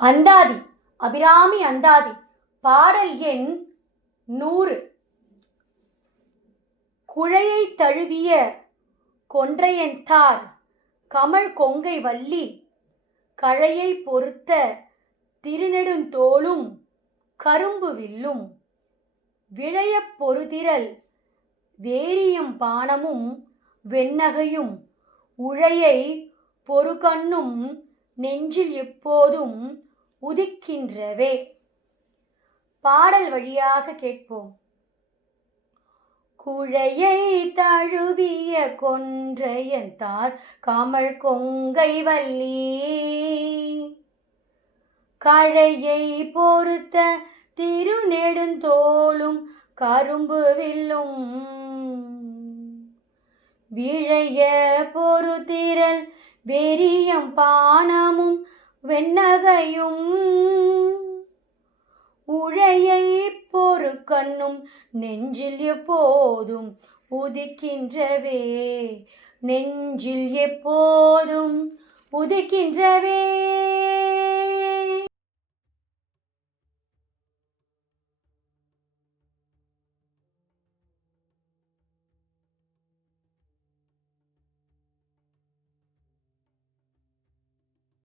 அந்தாதி அபிராமி அந்தாதி பாடல் எண் 100. குழையை தழுவிய கொன்றையன்தார் கமழ் கொங்கை வள்ளி கழையை பொறுத்த திருநெடுந்தோளும் கரும்பு வில்லும் விழையப் பொருதிரல் வேரியம் பானமும் வெண்ணகையும் உழையை பொறுகண்ணும் நெஞ்சில் எப்போதும் உதிக்கின்றவே. பாடல் வழியாக கேட்போம். குழையை தழுவிய கொன்றையன்தார் கமழ் கொங்கை வள்ளி கழையை பொறுத்த திருநெடுந்தோளும் கரும்பு வில்லும் விழைய பொருதிரல் வெறியம் பானமும் வெண்ணகையும் உழையை பொறுகண்ணும் நெஞ்சில் எப்போதும் உதிக்கின்றவே. நெஞ்சில் எப்போதும் உதிக்கின்றவே.